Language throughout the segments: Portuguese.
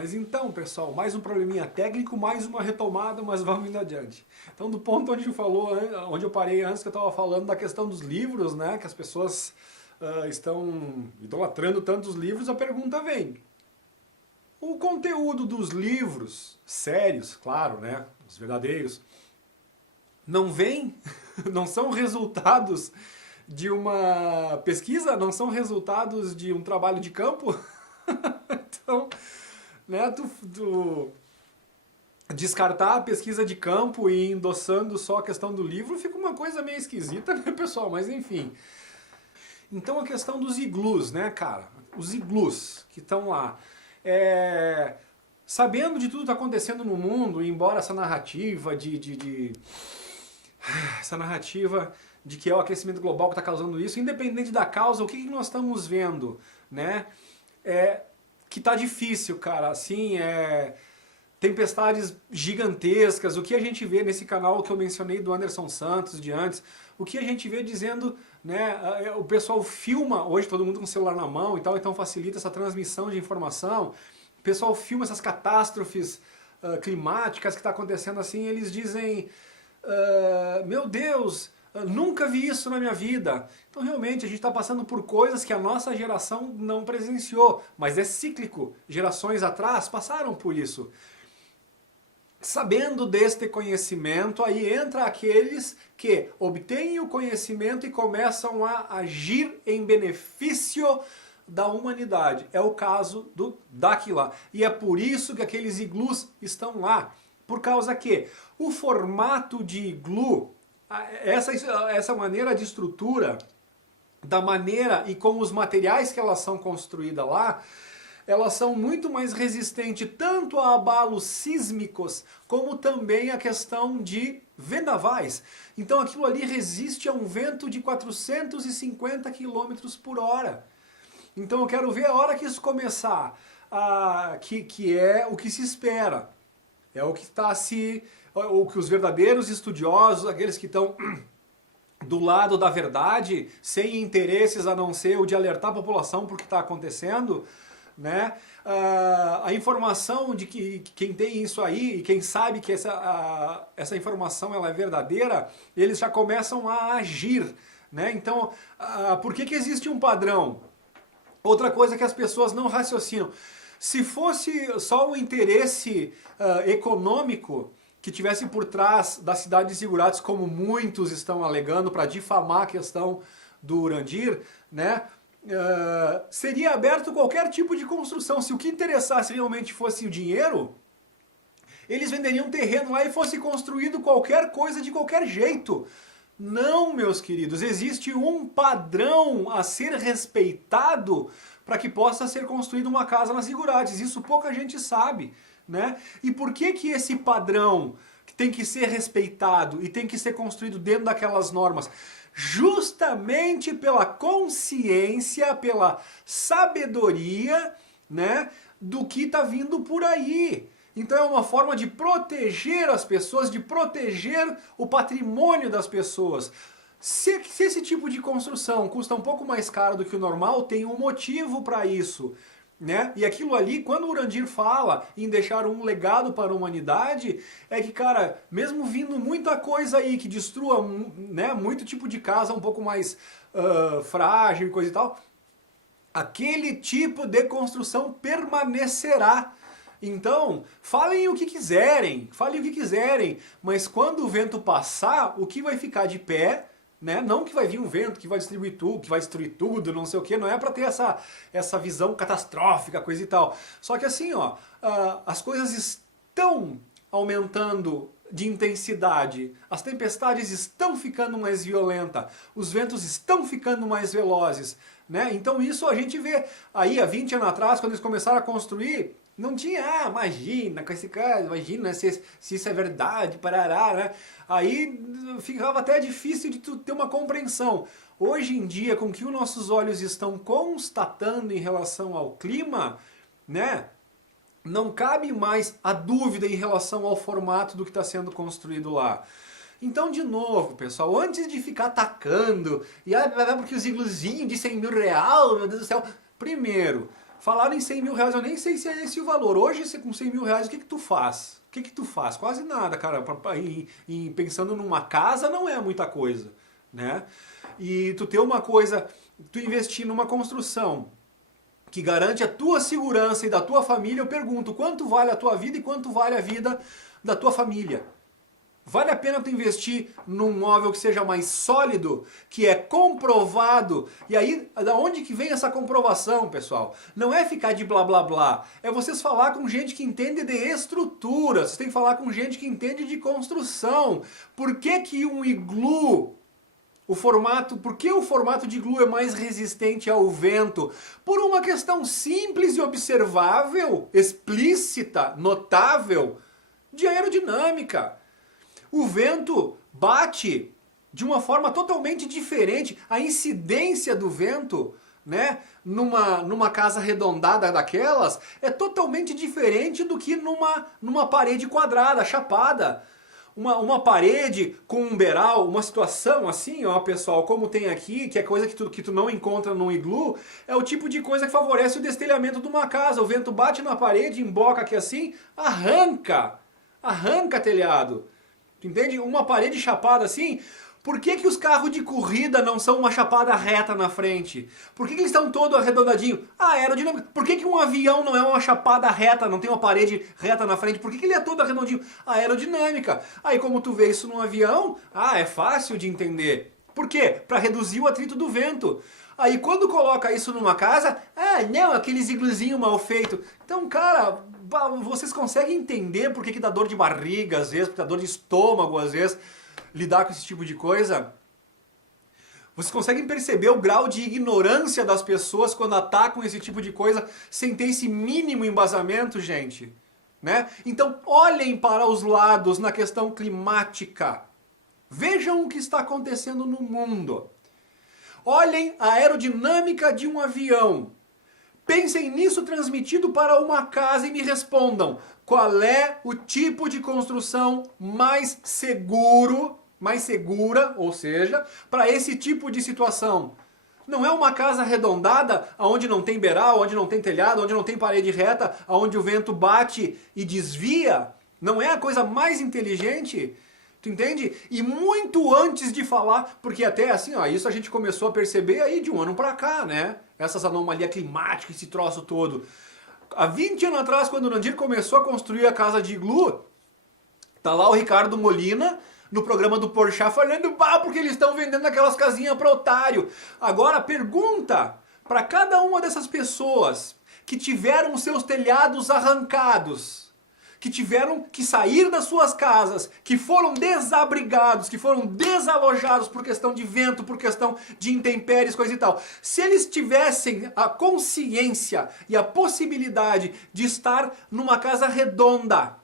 mas então, pessoal, mais um probleminha técnico, mais uma retomada, mas vamos indo adiante. Então, do ponto onde eu parei antes, que eu estava falando da questão dos livros, né, que as pessoas estão idolatrando tantos livros, a pergunta vem. O conteúdo dos livros, sérios, claro, né, os verdadeiros, não vem, não são resultados de uma pesquisa, não são resultados de um trabalho de campo? Então, né, tu descartar a pesquisa de campo e ir endossando só a questão do livro fica uma coisa meio esquisita, né, pessoal? Mas enfim. Então a questão dos iglus, né, cara? Os iglus que estão lá. Sabendo de tudo que está acontecendo no mundo, embora essa narrativa essa narrativa de que é o aquecimento global que está causando isso, independente da causa, o que nós estamos vendo, né? Que tá difícil, cara, assim, tempestades gigantescas, o que a gente vê nesse canal que eu mencionei do Anderson Santos de antes, o que a gente vê dizendo, né, o pessoal filma, hoje todo mundo com o celular na mão e tal, então facilita essa transmissão de informação, o pessoal filma essas catástrofes climáticas que está acontecendo assim, eles dizem, meu Deus, nunca vi isso na minha vida. Então realmente a gente está passando por coisas que a nossa geração não presenciou, mas é cíclico. Gerações atrás passaram por isso. Sabendo deste conhecimento, aí entra aqueles que obtêm o conhecimento e começam a agir em benefício da humanidade. É o caso do Dáquila. E é por isso que aqueles iglus estão lá. Por causa que o formato de iglu, essa maneira de estrutura, da maneira e com os materiais que elas são construídas lá, elas são muito mais resistentes tanto a abalos sísmicos, como também a questão de vendavais. Então aquilo ali resiste a um vento de 450 km por hora. Então eu quero ver a hora que isso começar, que é o que se espera. É o que está o que os verdadeiros estudiosos, aqueles que estão do lado da verdade, sem interesses a não ser o de alertar a população por o que está acontecendo, né? A informação de que quem tem isso aí e quem sabe que essa informação ela é verdadeira, eles já começam a agir, né? Então, por que existe um padrão? Outra coisa que as pessoas não raciocinam. Se fosse só o interesse econômico que tivesse por trás da cidade de Zigurates, como muitos estão alegando para difamar a questão do Urandir, né, seria aberto qualquer tipo de construção. Se o que interessasse realmente fosse o dinheiro, eles venderiam terreno lá e fosse construído qualquer coisa de qualquer jeito. Não, meus queridos, existe um padrão a ser respeitado para que possa ser construída uma casa nas Zigurates. Isso pouca gente sabe, né? E por que esse padrão tem que ser respeitado e tem que ser construído dentro daquelas normas? Justamente pela consciência, pela sabedoria, né, do que está vindo por aí. Então é uma forma de proteger as pessoas, de proteger o patrimônio das pessoas. Se esse tipo de construção custa um pouco mais caro do que o normal, tem um motivo para isso, né? E aquilo ali, quando o Urandir fala em deixar um legado para a humanidade, é que, cara, mesmo vindo muita coisa aí que destrua, né, muito tipo de casa um pouco mais frágil e coisa e tal, aquele tipo de construção permanecerá. Então, falem o que quiserem, mas quando o vento passar, o que vai ficar de pé, né? Não que vai vir um vento que vai distribuir tudo, que vai destruir tudo, não sei o que, não é para ter essa visão catastrófica, coisa e tal. Só que assim, ó, as coisas estão aumentando de intensidade, as tempestades estão ficando mais violentas, os ventos estão ficando mais velozes, né? Então isso a gente vê aí há 20 anos atrás, quando eles começaram a construir, não tinha, imagina, com esse cara, imagina se isso é verdade, parará, né? Aí ficava até difícil de tu ter uma compreensão. Hoje em dia, com o que os nossos olhos estão constatando em relação ao clima, né? Não cabe mais a dúvida em relação ao formato do que está sendo construído lá. Então, de novo, pessoal, antes de ficar atacando, porque os igluzinhos de 100 mil real, meu Deus do céu, primeiro, Falaram em 100 mil reais, eu nem sei se é esse o valor. Hoje, você com 100 mil reais, o que que tu faz? O que que tu faz? Quase nada, cara. Pensando numa casa não é muita coisa, né? E tu ter uma coisa, tu investir numa construção que garante a tua segurança e da tua família, eu pergunto, quanto vale a tua vida e quanto vale a vida da tua família? Vale a pena tu investir num móvel que seja mais sólido, que é comprovado? E aí, da onde que vem essa comprovação, pessoal? Não é ficar de blá blá blá, é vocês falar com gente que entende de estrutura, vocês têm que falar com gente que entende de construção. Por que que um iglu, por que o formato de iglu é mais resistente ao vento? Por uma questão simples e observável, explícita, notável, de aerodinâmica. O vento bate de uma forma totalmente diferente. A incidência do vento, né, numa casa arredondada daquelas é totalmente diferente do que numa parede quadrada, chapada. Uma parede com um beiral, uma situação assim, ó, pessoal, como tem aqui, que é coisa que tu não encontra num iglu, é o tipo de coisa que favorece o destelhamento de uma casa. O vento bate na parede, emboca aqui assim, arranca telhado. Tu entende? Uma parede chapada assim, por que que os carros de corrida não são uma chapada reta na frente? Por que que eles estão todos arredondadinhos? Ah, aerodinâmica. Por que que um avião não é uma chapada reta, não tem uma parede reta na frente? Por que que ele é todo arredondinho? Aerodinâmica. Aí como tu vê isso num avião, é fácil de entender. Por quê? Para reduzir o atrito do vento. Aí quando coloca isso numa casa, não, aqueles igluzinhos mal feitos. Então, cara, vocês conseguem entender por que que dá dor de barriga às vezes, porque dá dor de estômago às vezes, lidar com esse tipo de coisa? Vocês conseguem perceber o grau de ignorância das pessoas quando atacam esse tipo de coisa sem ter esse mínimo embasamento, gente? Né? Então, olhem para os lados na questão climática. Vejam o que está acontecendo no mundo. Olhem a aerodinâmica de um avião. Pensem nisso transmitido para uma casa e me respondam qual é o tipo de construção mais segura, ou seja, para esse tipo de situação. Não é uma casa arredondada, onde não tem beiral, onde não tem telhado, onde não tem parede reta, onde o vento bate e desvia. Não é a coisa mais inteligente? Tu entende? E muito antes de falar, porque até assim, ó, isso a gente começou a perceber aí de um ano pra cá, né? Essas anomalias climáticas, esse troço todo. Há 20 anos atrás, quando o Nandir começou a construir a casa de iglu, tá lá o Ricardo Molina, no programa do Porchat, falando, porque eles estão vendendo aquelas casinhas para otário. Agora, pergunta para cada uma dessas pessoas que tiveram os seus telhados arrancados, que tiveram que sair das suas casas, que foram desabrigados, que foram desalojados por questão de vento, por questão de intempéries, coisa e tal. Se eles tivessem a consciência e a possibilidade de estar numa casa redonda,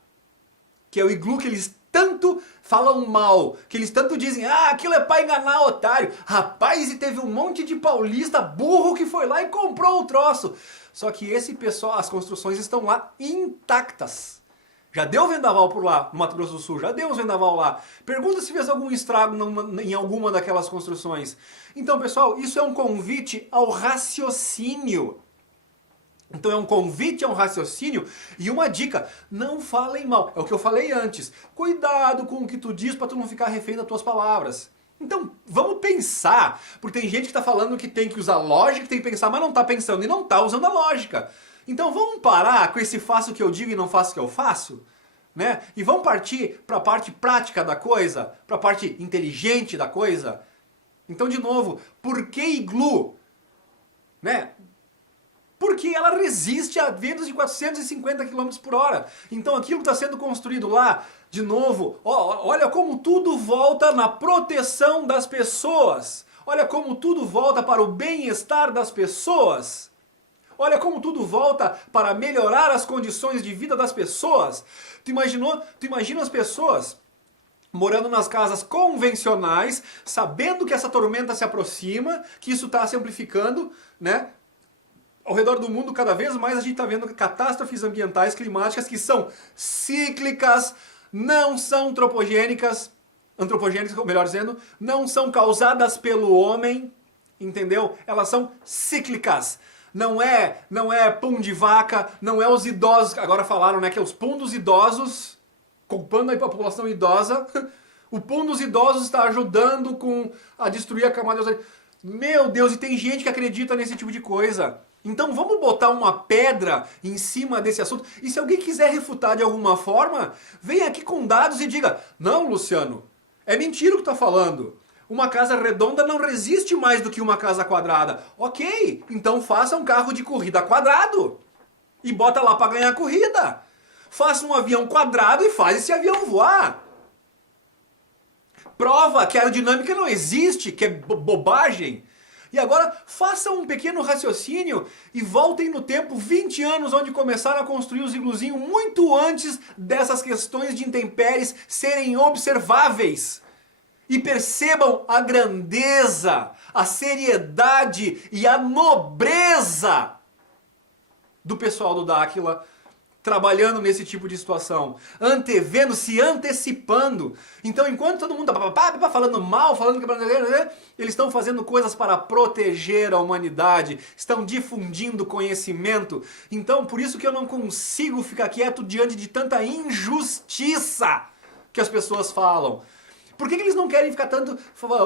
que é o iglu que eles tanto falam mal, que eles tanto dizem, aquilo é pra enganar otário. Rapaz, e teve um monte de paulista burro que foi lá e comprou o troço. Só que esse pessoal, as construções estão lá intactas. Já deu vendaval por lá, no Mato Grosso do Sul, já deu uns vendaval lá. Pergunta se fez algum estrago em alguma daquelas construções. Então, pessoal, isso é um convite ao raciocínio. Então é um convite a um raciocínio e uma dica, não falem mal. É o que eu falei antes. Cuidado com o que tu diz para tu não ficar refém das tuas palavras. Então, vamos pensar, porque tem gente que está falando que tem que usar lógica, que tem que pensar, mas não está pensando e não está usando a lógica. Então vamos parar com esse faço o que eu digo e não faço o que eu faço? Né? E vamos partir para a parte prática da coisa, para a parte inteligente da coisa. Então, de novo, por que iglu? Né? Porque ela resiste a ventos de 450 km por hora. Então aquilo que está sendo construído lá, de novo, olha como tudo volta na proteção das pessoas. Olha como tudo volta para o bem-estar das pessoas. Olha como tudo volta para melhorar as condições de vida das pessoas. Tu imagina as pessoas morando nas casas convencionais, sabendo que essa tormenta se aproxima, que isso está se amplificando, né? Ao redor do mundo, cada vez mais a gente está vendo catástrofes ambientais, climáticas, que são cíclicas, não são antropogênicas, melhor dizendo, não são causadas pelo homem, entendeu? Elas são cíclicas. não é pum de vaca, não é os idosos, agora falaram, né, que é os pum dos idosos, culpando a população idosa, o pum dos idosos está ajudando a destruir a camada ozônica. Meu Deus, e tem gente que acredita nesse tipo de coisa. Então vamos botar uma pedra em cima desse assunto. E se alguém quiser refutar de alguma forma, vem aqui com dados e diga: não, Luciano, é mentira o que está falando. Uma casa redonda não resiste mais do que uma casa quadrada. Ok, então faça um carro de corrida quadrado. E bota lá para ganhar a corrida. Faça um avião quadrado e faz esse avião voar. Prova que a aerodinâmica não existe, que é bobagem. E agora façam um pequeno raciocínio e voltem no tempo 20 anos onde começaram a construir os igluzinhos muito antes dessas questões de intempéries serem observáveis. E percebam a grandeza, a seriedade e a nobreza do pessoal do Dáquila trabalhando nesse tipo de situação, antevendo, se antecipando. Então, enquanto todo mundo está falando mal, falando que eles estão fazendo coisas para proteger a humanidade, estão difundindo conhecimento. Então, por isso que eu não consigo ficar quieto diante de tanta injustiça que as pessoas falam. Por que eles não querem ficar tanto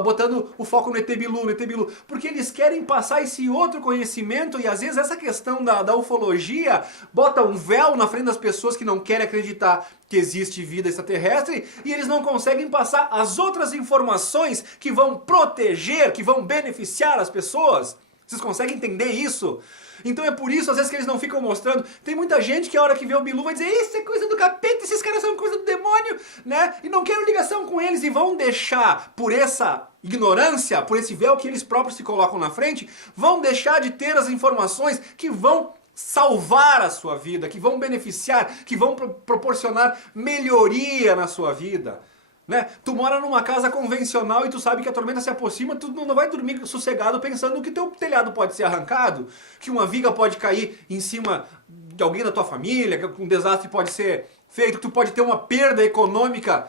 botando o foco no ET Bilu, no ET Bilu? Porque eles querem passar esse outro conhecimento e às vezes essa questão da ufologia bota um véu na frente das pessoas que não querem acreditar que existe vida extraterrestre e eles não conseguem passar as outras informações que vão proteger, que vão beneficiar as pessoas. Vocês conseguem entender isso? Então é por isso, às vezes, que eles não ficam mostrando. Tem muita gente que a hora que vê o Bilu vai dizer: isso é coisa do capeta, esses caras são coisa do demônio, né? E não quero ligação com eles. E vão deixar, por essa ignorância, por esse véu que eles próprios se colocam na frente, vão deixar de ter as informações que vão salvar a sua vida, que vão beneficiar, que vão proporcionar melhoria na sua vida. Né? Tu mora numa casa convencional e tu sabe que a tormenta se aproxima, tu não vai dormir sossegado pensando que teu telhado pode ser arrancado, que uma viga pode cair em cima de alguém da tua família, que um desastre pode ser feito, que tu pode ter uma perda econômica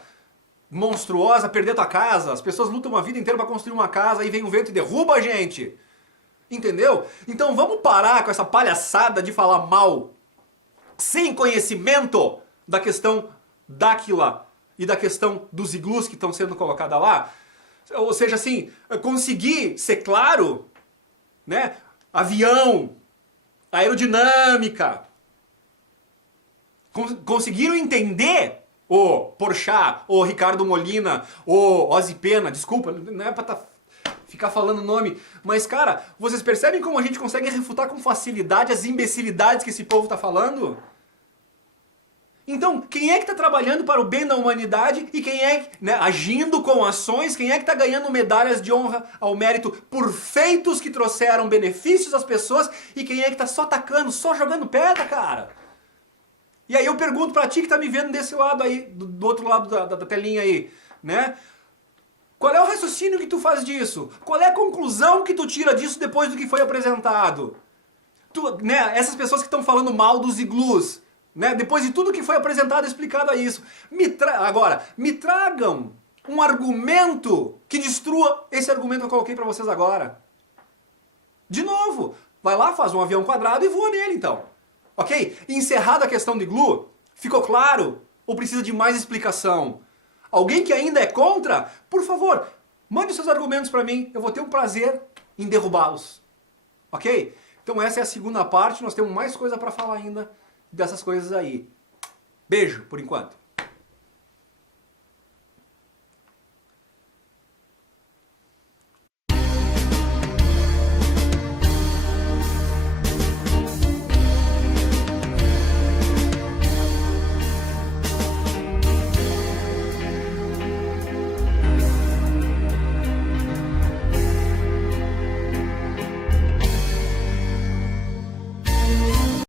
monstruosa, perder tua casa. As pessoas lutam uma vida inteira para construir uma casa, aí vem um vento e derruba a gente. Entendeu? Então vamos parar com essa palhaçada de falar mal sem conhecimento da questão Dáquila e da questão dos iglus que estão sendo colocados lá. Ou seja, assim, conseguir ser claro, né? Avião, aerodinâmica. Conseguiram entender o Porchat, o Ricardo Molina, o Ozzy Pena, desculpa, não é pra ficar falando nome, mas cara, vocês percebem como a gente consegue refutar com facilidade as imbecilidades que esse povo tá falando? Então, quem é que está trabalhando para o bem da humanidade e quem é, né, agindo com ações, quem é que está ganhando medalhas de honra ao mérito por feitos que trouxeram benefícios às pessoas e quem é que está só tacando, só jogando pedra, cara? E aí eu pergunto para ti que está me vendo desse lado aí, do outro lado da telinha aí, né? Qual é o raciocínio que tu faz disso? Qual é a conclusão que tu tira disso depois do que foi apresentado? Né, essas pessoas que estão falando mal dos iglus, né? Depois de tudo que foi apresentado e explicado a isso, agora, me tragam um argumento que destrua esse argumento que eu coloquei para vocês agora. De novo, vai lá, faz um avião quadrado e voa nele então. Ok? Encerrada a questão de iglu, ficou claro? Ou precisa de mais explicação? Alguém que ainda é contra, por favor, mande seus argumentos para mim, eu vou ter um prazer em derrubá-los. Ok? Então essa é a segunda parte, nós temos mais coisa para falar ainda dessas coisas aí. Beijo, por enquanto.